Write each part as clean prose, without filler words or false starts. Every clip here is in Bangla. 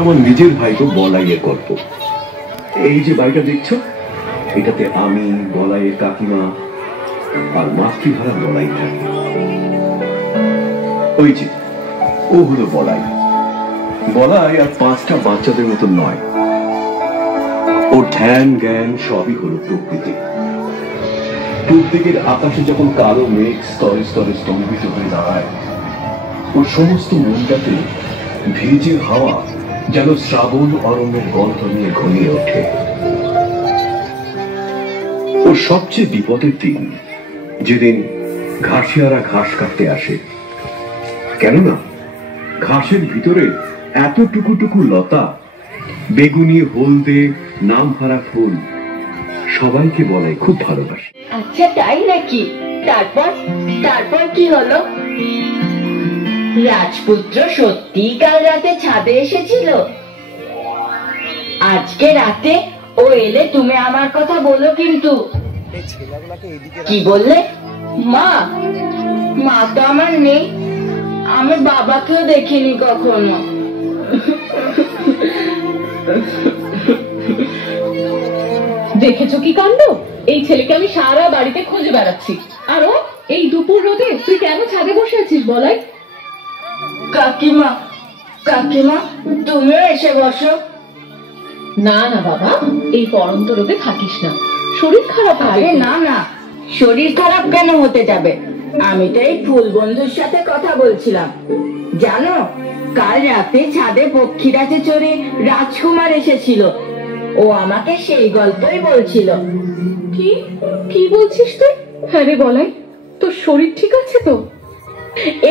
আমার নিজের ভাইপো বলাইয়ের গল্প। এই যে বাড়িটা দেখছো, এটাতে আমি, বলাইয়ের কাকিমা আর মাতৃভাড়া বলাই থাকি। ওই যে ও হলো বলাই। বলাই আর 5টা বাচ্চাদের মতো নয়, ওর ধ্যান জ্ঞান সবই হলো প্রকৃতি। পূব দিকের আকাশে যখন কালো মেঘ স্তরে স্তরে স্তম্ভিত হয়ে দাঁড়ায়, ওর সমস্ত মনটাতে ভিজে হাওয়া যেন শ্রাবণ অরণ্যের গল্প নিয়ে ঘনিয়ে ওঠে। ওর সবচেয়ে বিপদের দিন যেদিন ঘাসিয়ারা ঘাস কাটতে আসে, কেননা ঘাসের ভিতরে এতটুকু লতা, বেগুনি হলদে নামহারা ফুল, সবাইকে বলাই খুব ভালোবাসে। আচ্ছা তাই নাকি? তারপর কি হলো? রাজপুত্র সত্যি কাল রাতে ছাদে এসেছিল? আজকে রাতে ও এলে তুমি আমার কথা বলো কিন্তু। কি বললে? মা তো আমার নেই, আমি বাবাকেও দেখিনি কখনো। দেখেছো কি কাণ্ড? এই ছেলেকে আমি সারা বাড়িতে খুঁজে বেড়াচ্ছি, আর ও এই দুপুর রোদে তুই কেন ছাদে বসে আছিস বলাই? কাকিমা তুমিও এসে বসো। না বাবা, এই পরন্ত রোদে থাকিস না, শরীর খারাপ হবে। আরে না, শরীর খারাপ কেন হতে যাবে? আমি তো এই ফুল বন্ধুর সাথে কথা বলছিলাম। জানো, কাল রাতে ছাদে পক্ষীরাজে চড়ে রাজকুমার এসেছিল। ও আমাকে সেই গল্পই বলছিল। কি বলছিস তুই? হ্যাঁ রে বলাই, তোর শরীর ঠিক আছে তো?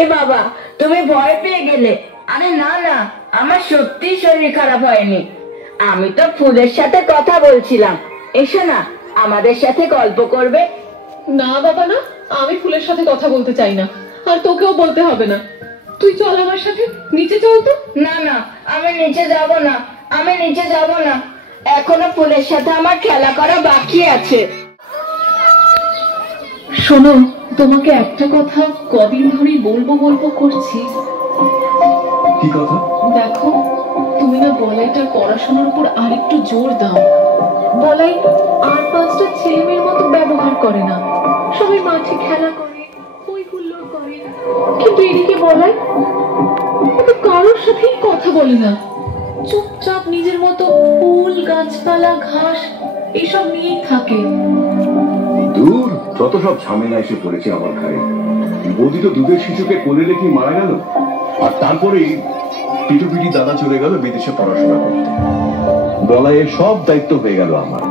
এ বাবা, তুমি ভয় পেয়ে গেলে। আরে না, আমার সত্যি শরীর খারাপ হয়নি। আমি তো ফুলের সাথে কথা বলছিলাম। এসো না, আমাদের সাথে গল্প করবে। না বাবা না, আমি ফুলের সাথে কথা বলতে চাই না, আর তোকেও বলতে হবে না। তুই চল আমার সাথে, নিচে চল তো। না, আমি নিচে যাব না। এখনো ফুলের সাথে আমার খেলা করা বাকি আছে। শোনো, তোমাকে একটা কথা কদিন ধরেই বলবো করছি। কি কথা? দেখো, তুমি না বলাইটার পড়াশোনার উপর আরেকটু জোর দাও। বলাই আর 5টা ছেলে মেয়ের মতো ব্যবহার করে না, সবাই মাঠে খেলা করে, হই হুল্লোড় করে, কিন্তু এদিকে বলাই কারোর সাথেই কথা বলে না, চুপচাপ নিজের মতো ফুল গাছপালা ঘাস এসব নিয়েই থাকে। দূর, যত সব ঝামেলা এসে পড়েছে আমার ঘরে। বৌদি তো দুধের শিশুকে কোলে রেখে মারা গেল, আর তারপরেই পিটুপিটি দাদা চলে গেল বিদেশে পড়াশোনা করতে। বলাইয়ের সব দায়িত্ব হয়ে গেল আমার,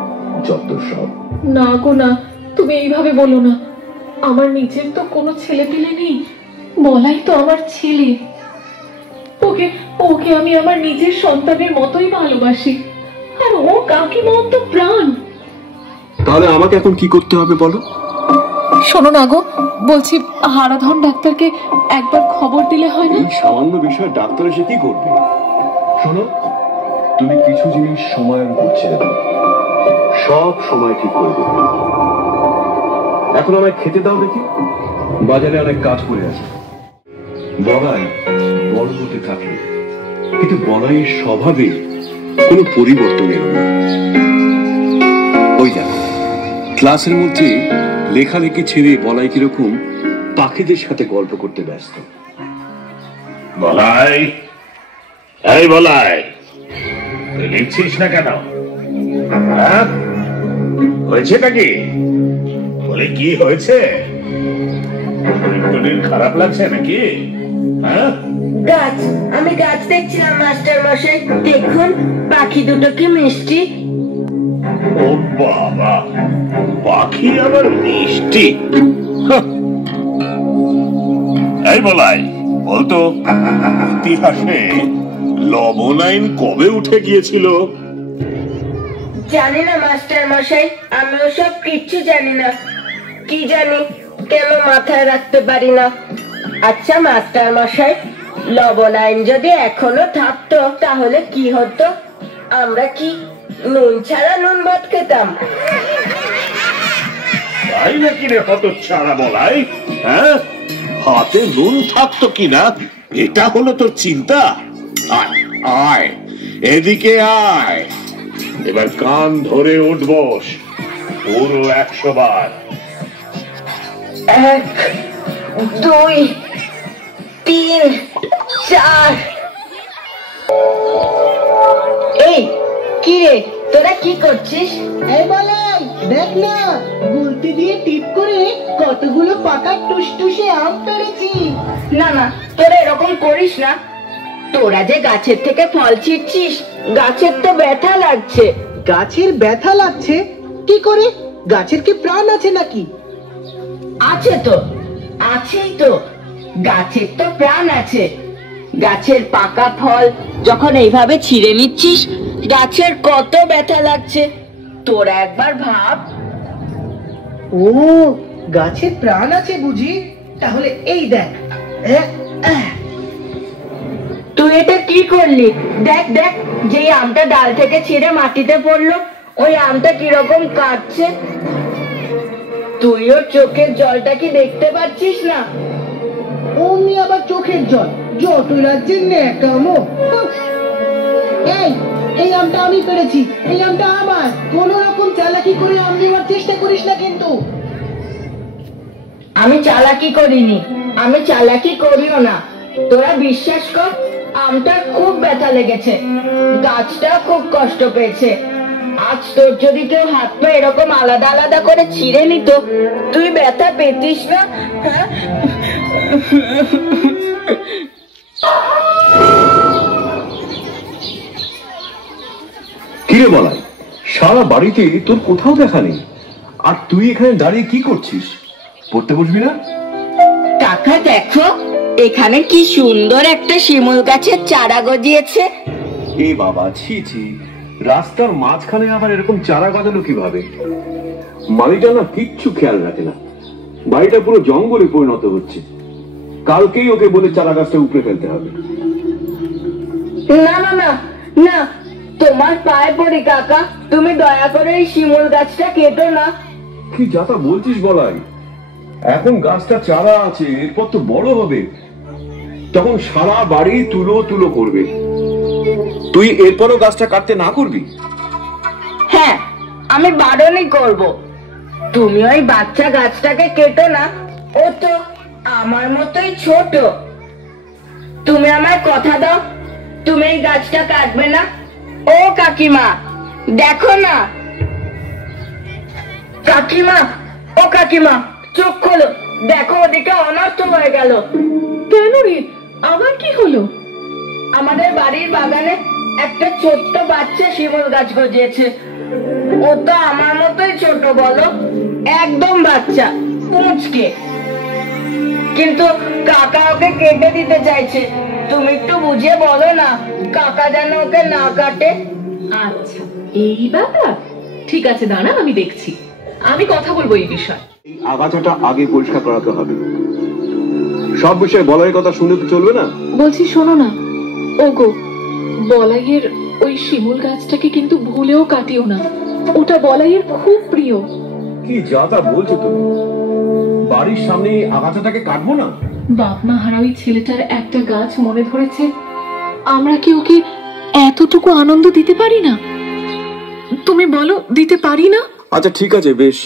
যত সব। না গো না, তুমি এইভাবে বলো না। আমার নিজের তো কোনো ছেলে পেলে নেই, বলাই তো আমার ছেলে। ওকে আমি আমার নিজের সন্তানের মতোই ভালোবাসি, আর ও কাকিমা তো প্রাণ। তাহলে আমাকে এখন কি করতে হবে বলো? শোনো না গো, বলছি হারাধন ডাক্তারকে একবার খবর দিলে হয় না? সামান্য বিষয় ডাক্তার এসে কি করবে? শোনো, তুমি কিছু জিনিস সময়ের উপর ছেড়ে দাও, সব সময় ঠিক করে দেবে। এখন আমায় খেতে দাও দেখি, বাজারে অনেক কাজ করে আছে। বলাই বড় হতে থাকে, কিন্তু বলাইয়ের স্বভাবে কোনো পরিবর্তন এলো না। ওই দেখো, ক্লাসের মধ্যে লেখালেখি ছেড়ে বলাই কিরকম পাখিদের সাথে গল্প করতে ব্যস্ত। বলাই, এই বলাই, তুই লিখছিস না কেন? হয়েছে নাকি? বলে কি হয়েছে? শরীর খারাপ লাগছে নাকি? আমি গাছ দেখছিলাম মাস্টার মশাই। দেখুন পাখি দুটো কি মিষ্টি। ও বাবা, পাখি আবার মিষ্টি? এই বলাই, বলতো ইতিহাসে লবণ আইন কবে উঠে গিয়েছিল? জানি না মাস্টার মশাই, আমি ওসব কিচ্ছু জানি না। কি জানি কেন মাথায় রাখতে পারি না। আচ্ছা মাস্টার মশাই, লবণ আইন যদি এখনো থাকতো তাহলে কি হতো? আমরা কি নুন ছাড়া নুন ভাত খেতাম? তাই নাকি রে হতচ্ছাড়া বলাই? হ্যাঁ, হাতে নুন থাকতো কিনা এটা হলো তোর চিন্তা? আয় আয়, এদিকে আয়। এবার কান ধরে উঠবস, পুরো 100 বার। 1 2 3 4। এই কি রে, তোরা কি করছিস? এই বলাই, দেখ না, গুলতি দিয়ে টিপ করে কতগুলো পাকা টুসটুসে আম পেড়েছি। না না, তোরা এরকম করিস না। তোরা যে গাছের থেকে ফল ছিঁড়ছিস, গাছের তো ব্যথা লাগছে। গাছের ব্যথা লাগছে কি করে? গাছের কি প্রাণ আছে নাকি? আছে তো, আছেই তো, গাছের তো প্রাণ আছে। গাছের পাকা ফল যখন এইভাবে ছিঁড়ে নিচ্ছিস, গাছের কত ব্যথা লাগছে, তোরা একবার ভাব। ও, গাছের প্রাণ আছে বুঝি? তাহলে এই দেখ। তুই এটা কি করলি? দেখ দেখ, যে আমটা ডাল থেকে ছিঁড়ে মাটিতে পড়লো, ওই আমটা কিরকম কাটছে। তুই ওর চোখের জলটা কি দেখতে পাচ্ছিস না? অমনি আবার চোখের জল, যত রাজ্যের ন্যাকামো। এই এই আমটা আমি পেরেছি, এই আমটা আমার। কোন রকম চালাকি করে আম নেওয়ার চেষ্টা করিস না কিন্তু। আমি চালাকি করিনি, আমি চালাকি করিও না। তোরা বিশ্বাস কর, আমটা খুব ব্যথা লেগেছে, গাছটা খুব কষ্ট পেয়েছে। আজ তোর যদি কেউ হাত পা এরকম আলাদা আলাদা করে ছিঁড়ে নিত, তুই ব্যথা পেতিস না? হ্যাঁ, কিরে বলাই, সারা বাড়িতে তোর কোথাও দেখা নেই, আর তুই এখানে দাঁড়িয়ে কি করছিস? পড়তে বসবি না? কাকা দেখো, এখানে কি সুন্দর একটা শিমুল গাছের চারা গজিয়েছে। এ বাবা, ছি ছি, রাস্তার মাঝখানে আবার এরকম চারা গজালো কিভাবে? মালিটা না কিচ্ছু খেয়াল রাখে না, বাড়িটা পুরো জঙ্গলে পরিণত হচ্ছে। কালকেই ওকে বলে চারা গাছটা উপড়ে ফেলতে হবে। না না না না, তোমার পায়ে পড়ি কাকা, তুমি দয়া করে এই শিমুল গাছটা কেটো না। কি যাতা বলছিস বলাই? এখন গাছটা চারা আছে, এরপর তো বড় হবে, তখন সারা বাড়ি তুলো তুলো করবে। তুই এরপরও গাছটা কাটতে না করবি? হ্যাঁ, আমি বারণই করব। তুমি ওই বাচ্চা গাছটাকে কেটো না, ও তো আমার মতোই ছোট। তুমি আমায় কথা দাও, তুমি এই গাছটা কাটবে না। ও কাকিমা, দেখো না। কাকিমা, ও কাকিমা, চোখ খোলো, দেখো ওদিকে অনর্থ হয়ে গেল। কেন রে, আবার কি হলো? আমাদের বাড়ির বাগানে একটা ছোট্ট বাচ্চা শিমুল গাছ গজিয়েছে। ও তো আমার মতোই ছোট, বলো, একদম বাচ্চা, পুঁচকে। কিন্তু কাকা ওকে কেটে দিতে চাইছে। তুমি একটু বুঝিয়ে বলো না, কাকা যেন ওকে না কাটে। আচ্ছা, এই ব্যাপার। ঠিক আছে, দাঁড়া, আমি দেখছি, আমি কথা বলবো এই বিষয়ে। এই আগাছাটা আগে পরিষ্কার করাতে হবে। সব বিষয়ে বলাইয়ের কথা শুনে তো চলবে না। বলছি শোনো না, ওগো, বলাইয়ের ওই শিমুল গাছটাকে কিন্তু ভুলেও কাটিও না, ওটা বলাইয়ের খুব প্রিয়। কি যাতা বলছো তুমি? বাড়ির সামনে এই আগাছাটাকে কাটবো না? বাপ মা হারা ওই ছেলেটার একটা গাছ মনে ধরেছে, আমরা কি ওকে এতটুকু আনন্দ দিতে পারি না? তুমি বলো, দিতে পারি না? আচ্ছা ঠিক আছে, বেশ,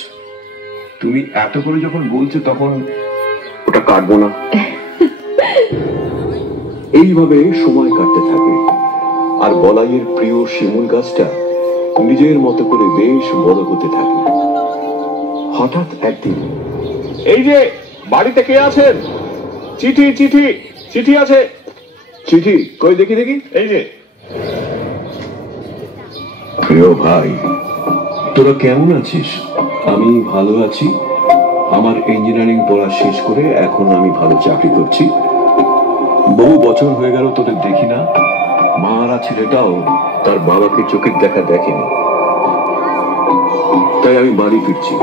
তুমি এত করে যখন বলছো তখন ওটা কাটবো না। এইভাবে সময় কাটতে থাকে, আর বলাইয়ের প্রিয় শিমুল গাছটা নিজের মতো করে বেশ বড় হতে থাকে। হঠাৎ একদিন, এই যে বাড়িতে কে আছেন? চিঠি চিঠি চিঠি আছে। চিঠি কই দেখি দেখি। এই যে। প্রিয় ভাই, তোরা কেমন আছিস? আমি ভালো আছি। আমার ইঞ্জিনিয়ারিং পড়া শেষ করে এখন আমি ভালো চাকরি করছি। বহু বছর হয়ে গেল তোদের দেখি না। মারা ছেলেটাও তার বাবাকে চোখের দেখা দেখেনি, তাই আমি বাড়ি ফিরছি।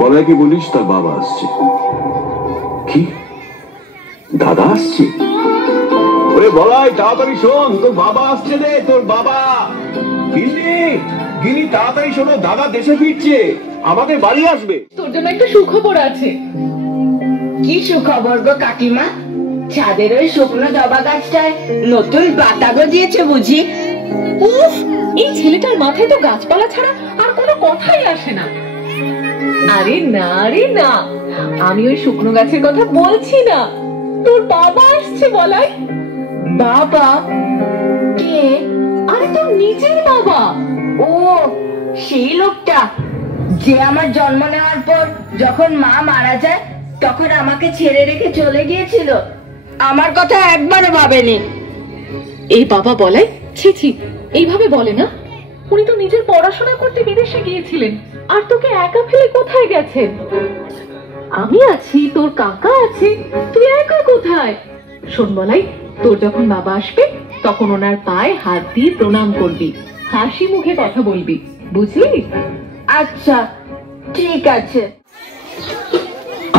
বলাইকে বলিস তার বাবা আসছে। কি, দাদা আসছে? ওরে বলাই, তাড়াতাড়ি শোন, তোর বাবা আসছে রে, তোর বাবা। গিন্নি, গিন্নি, তাড়াতাড়ি শোনো, দাদা দেশে ফিরছে, আমাদের বাড়ি আসবে। তোর জন্য একটা সুখবর আছে। কি সুখবর গো কাকিমা? ছাদের ওই শুকনো জবা গাছটায় নতুন পাতা গজিয়েছে বুঝি? উফ, এই ছেলেটার মাথায় তো গাছপালা ছাড়া আর কোনো কথাই আসে না। আরে না রে না, আমি ওই শুকনো গাছের কথা বলছি না, তোর বাবা আসছে বলাই। বাবা? কে? আরে তোর নিজের বাবা। ও, সেই লোকটা যে আমার জন্ম নেওয়ার পর যখন মা মারা যায় তখন আমাকে ছেড়ে রেখে চলে গিয়েছিল, আমার কথা একবারও ভাবেনি। এই বাবা বলাই, ছি ছি, এইভাবে বলে না। উনি তো নিজের পড়াশোনা করতে বিদেশে গিয়েছিলেন, আর তোকে একা ফেলে কোথায় গেছেন? আমি আছি, তোর কাকা আছে, তুই একা কোথায়? শোন বলাই, তোর যখন বাবা আসবে তখন ওনার পায়ে হাত দিয়ে প্রণাম করবি, হাসি মুখে কথা বলবি, বুঝলি? আচ্ছা, ঠিক আছে।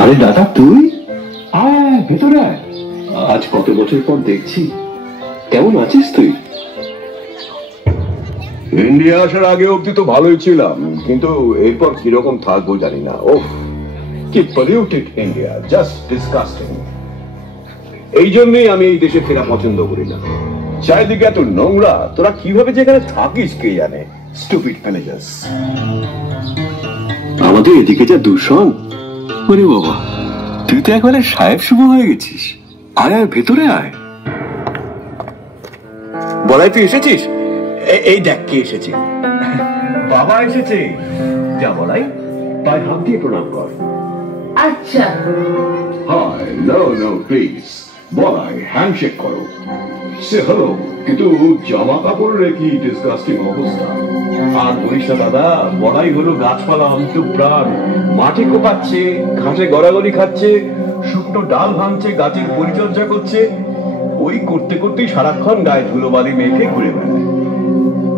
আরে দাদা, তুই আয় ভেতরে আয়। আজ কত বছর পর দেখছি, কেমন আছিস তুই? ইন্ডিয়া আসার আগে অব্দি তো ভালোই ছিলাম, কিন্তু এরপর কিরকম থাকবো জানি না। ও কি পলিউটেড ইন্ডিয়া, জাস্ট ডিসকাস্টিং। এই জন্যই আমি এই দেশে ফেরা পছন্দ করি না। চারিদিকে এত নোংরা, তোরা কিভাবে যেখানে থাকিস কে জানে। Stupid managers. আমাদের এদিকে যা দূষণ। ওরে বাবা, তুই তো একবারে সাহেব শুভ হয়ে গেছিস। আয় আয়, ভেতরে আয়। বলাই, তুই এসেছিস? এই দেখ কে এসেছে। বাবা এসেছে। যা বলাই, পায়ে হাত দিয়ে প্রণাম কর। আচ্ছা। Hi, no no please. Balai, handshake করো। সে হ্যালো। কিন্তু জামা কাপড়ের কি ডিসগাস্টিং অবস্থা। আর বলিস না দাদা, বলাই হলো গাছপালা অন্তঃপ্রাণ। মাঠে কোপাচ্ছে, ঘাসে গড়াগড়ি খাচ্ছে, শুকনো ডাল ভাঙছে, গাছের পরিচর্যা করছে। ওই করতে করতেই সারাক্ষণ গায়ে ধুলোবালি মেখে ঘুরে বেড়ায়।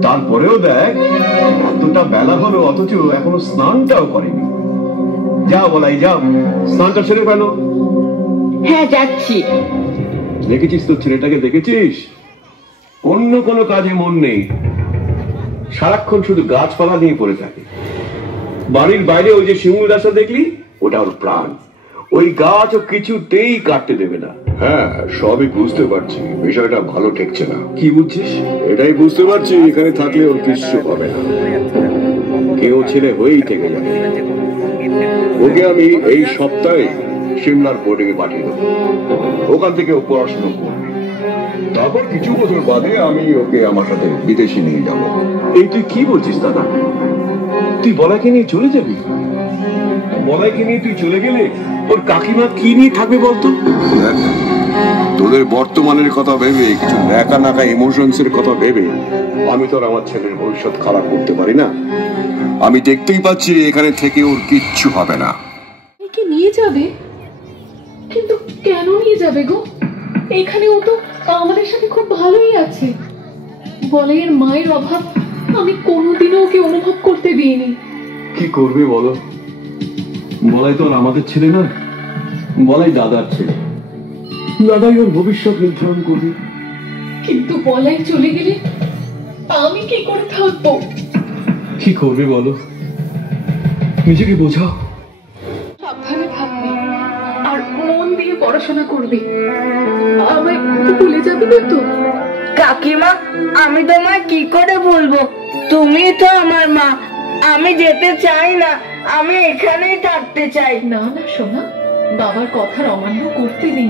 তারপরেও দেখ, এতটা বেলা হলো অথচ এখনো স্নানটাও করেনি। যাও বলাই, যাও স্নানটা সেরে ফেলো। হ্যাঁ, যাচ্ছি। দেখেছিস তোর ছেলেটাকে, দেখেছিস? অন্য কোনো কাজে মন নেই, সারাক্ষণ শুধু গাছপালা নিয়ে পড়ে থাকে। বাড়ির বাইরে ওই যে শিমুল গাছটা দেখলি, ওটা ওর প্রাণ। ওই গাছ ও কিছুতেই কাটতে দেবে না। হ্যাঁ, সবই বুঝতে পারছি, বিষয়টা ভালো ঠেকছে না। কি বুঝছিস? এটাই বুঝতে পারছি, এখানে থাকলে ওর কিচ্ছু হবে না। কেউ ছেলে হয়েই থেকে যাবে। ওকে আমি এই সপ্তাহে সিমলার বোর্ডিং এ পাঠিয়ে দেবো। ওখান থেকে ও পড়াশোনা করবে। তারপর কিছু বছর বাদে আমি ওকে আমার সাথে বিদেশে নিয়ে যাব। এই তুই কি বলছিস দাদা? তুই বলাইকে নিয়ে চলে যাবি? বলাইকে নিয়ে তুই চলে গেলে ওর কাকিমা কি নিয়ে থাকবে বলতো? তোদের বর্তমানের কথা ভেবে, কিছু ন্যাকা নাকা ইমোশনস এর কথা ভেবে আমি তো আর আমার ছেলের ভবিষ্যৎ খারাপ করতে পারি না। আমি দেখতেই পাচ্ছি এখানে থেকে ওর কিচ্ছু হবে না। একে নিয়ে যাবে? কিন্তু কেন নিয়ে যাবে গো? এখানে ও তো আমাদের সাথে খুব ভালোই আছে। বলাইয়ের মায়ের অভাব আমি কোনোদিনও ওকে অনুভব করতে দিইনি। কি করবে বলো? বলাই তো আর আমাদের ছেলে না, বলাই দাদার ছেলে। দাদাই ওর ভবিষ্যৎ নির্ধারণ করবে। কিন্তু বলাই চলে গেলে আমি কি করে থাকবো? কি করবে বলো? নিজেকে বোঝাও। সাবধানে থাকবি আর মন দিয়ে পড়াশোনা করবি। আমায় ভুলে যাবি না তো? কাকিমা, আমি তোমায় কি করে বলবো? তুমি তো আমার মা। আমি যেতে চাই না, আমি এখানেই থাকতে চাই। না না সোনা, বাবার কথার অমান্য করতে নেই।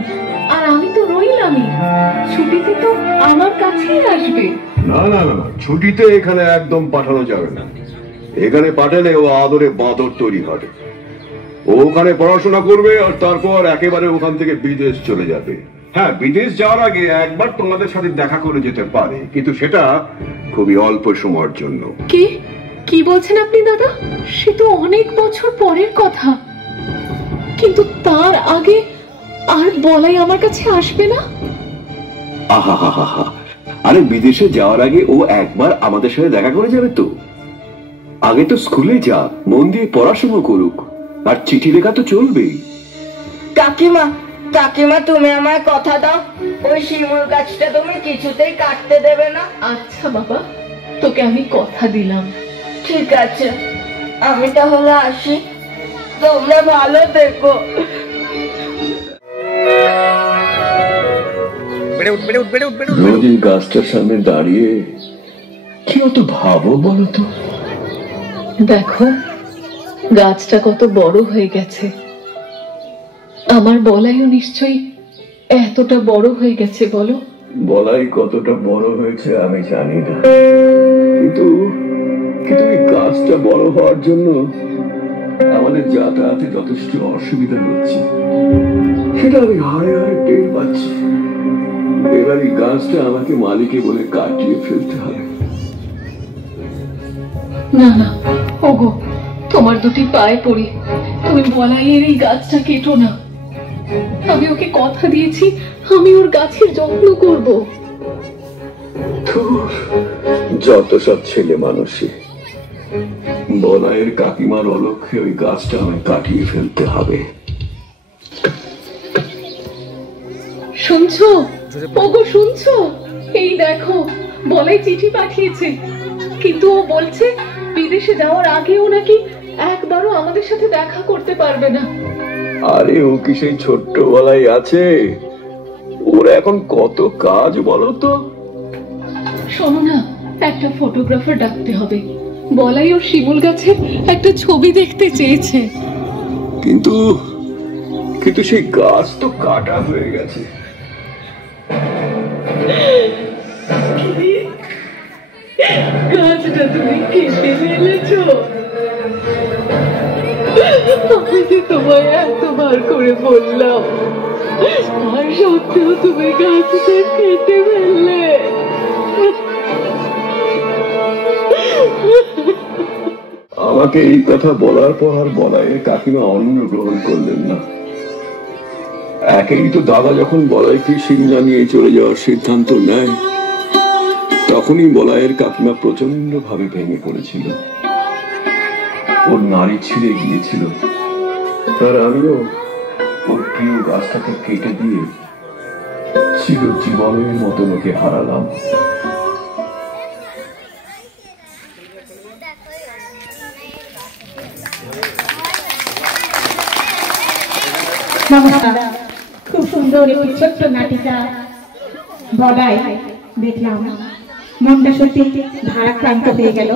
আর আমি তো রইলামই, ছুটিতে তো আমার কাছেই আসবে। না না না, ছুটিতে এখানে একদম পাঠানো যাবে না। এখানে পাঠালে ও আদরে বাঁদর তৈরি হবে। ও ওখানে পড়াশোনা করবে আর তারপর একেবারে ওখান থেকে বিদেশ চলে যাবে। হ্যাঁ, বিদেশ যাওয়ার আগে একবার তোমাদের সাথে দেখা করে যেতে পারে, কিন্তু সেটা খুবই অল্প সময়ের জন্য। কি বলছেন আপনি দাদা? সে তো অনেক বছর পরের কথা। কিন্তু তার আগে আর বলাই আমার কাছে আসবে না? আহা হা হা হা, আরে বিদেশে যাওয়ার আগে ও একবার আমাদের সাথে দেখা করে যাবে তো। আগে তো স্কুলে যা, মন দিয়ে পড়াশোনা করুক, আর চিঠি লেখা তো চলবেই। কাকিমা, কাকিমা, তুমি আমায় কথা দাও, ওই শিমুল গাছটা তুমি কিছুতেই কাটতে দেবে না। আচ্ছা বাবা, তোকে আমি কথা দিলাম। ঠিক আছে, আমি তাহলে আসি। তোমরা ভালো থেকো। রোজ এই গাছটার সামনে দাঁড়িয়ে কি অত ভাবো বলো তো? দেখো গাছটা কত বড় হয়ে গেছে। আমার বলাইও নিশ্চয়ই এতটা বড় হয়ে গেছে। বলো, বলাই কতটা বড় হয়েছে আমি জানি না, কিন্তু কিন্তু এই গাছটা বড় হওয়ার জন্য আমাদের যাতায়াতে যথেষ্ট অসুবিধা হচ্ছে, সেটা আমি হাড়ে হাড়ে টের পাচ্ছি। এবার এই গাছটা আমাকে মালিকে বলে কাটিয়ে ফেলতে হবে। না না, ওগো তোমার দুটি পায়ে পড়ি, তুমি বলাইয়ের এই গাছটা কেটো না। আমি ওকে কথা দিয়েছি আমি ওর গাছের যত্ন করব। যত সব ছেলে মানুষই, বলাইয়ের কাকিমার অলক্ষ্যে ওই গাছটা আমায় কাটিয়ে ফেলতে হবে। শুনছো ওগো, শুনছো? এই দেখো বলাই চিঠি পাঠিয়েছে, কিন্তু ও বলছে বিদেশে যাওয়ার আগেও নাকি একবারও আমাদের সাথে দেখা করতে পারবে না। আরে ও কি সেই ছোট্ট বলাই আছে? ওর এখন কত কাজ বলো তো। শোনো না, একটা ফটোগ্রাফার ডাকতে হবে। বলাই ওর শিমুল গাছের একটা ছবি দেখতে চেয়েছে। কিন্তু কিন্তু সেই গাছ তো কাটা হয়ে গেছে। গাছটা তুমি কেটে ফেলেছো? আমি যে তোমায় এতবার করে বললাম, আর সত্ত্বেও তুমি গাছটা কেটে ফেললে। আমাকে এই কথা বলার পর আর বলাইয়ের কাকিমা অন্ন গ্রহণ করলেন না। একেই তো দাদা যখন বলাইকে সিমলা নিয়ে চলে যাওয়ার সিদ্ধান্ত নেয়, তখনই বলাইয়ের কাকিমা প্রচন্ড ভাবে ভেঙে পড়েছিল। ওর নারী ছিঁড়ে গিয়েছিল, আর আমিও ওর প্রিয় গাছটাকে কেটে দিয়ে চিরজীবনের মতন ওকে হারালাম। নমস্কার, খুব সুন্দর একটি ছোট্ট নাটিকা বলাই দেখলাম, মনটা সত্যি ভারাক্রান্ত হয়ে গেল।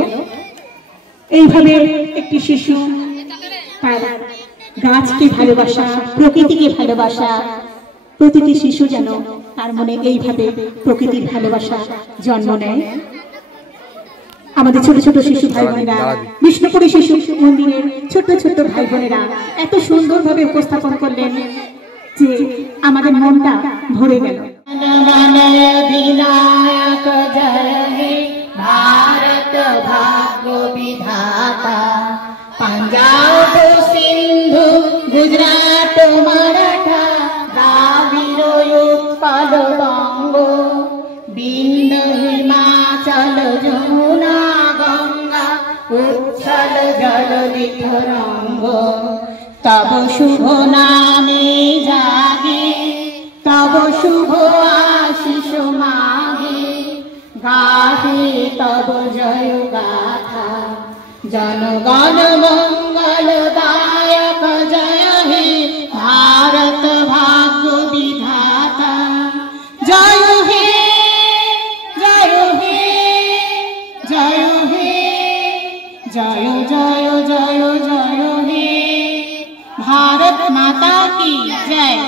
এইভাবে একটি শিশু তার গাছকে ভালোবাসা, প্রকৃতিকে ভালোবাসা, প্রতিটি শিশু যেন তার মনে এইভাবে প্রকৃতির ভালোবাসা জন্ম নেয়। আমাদের ছোট ছোট শিশু ভাই বোনেরা, বিষ্ণুপুরী শিশু মন্দিরের ছোট ছোট ভাই বোনেরা এত সুন্দরভাবে উপস্থাপন করলেন যে আমাদের মনটা ভরে গেল। বিনায়ক জয় হে ভারত ভাগ্য বিধাতা, পাঞ্জাব সিন্ধু গুজরাট মারাঠা দ্রাবিড় উৎকল বঙ্গ, বিন্দ হিমাচল যমুনা গঙ্গা উচ্ছল জলধি তরঙ্গ, তব শুভ নামে জাগে, তব শুভ আশিস মাগে, গাহে তব জয় গাথা, জনগণ মঙ্গল দায়ক জয় হে ভারত ভাগ্য বিধাতা, জয় হে জয় হে জয় হে জয় জয় জয় জয় হে, भारत माता की जय।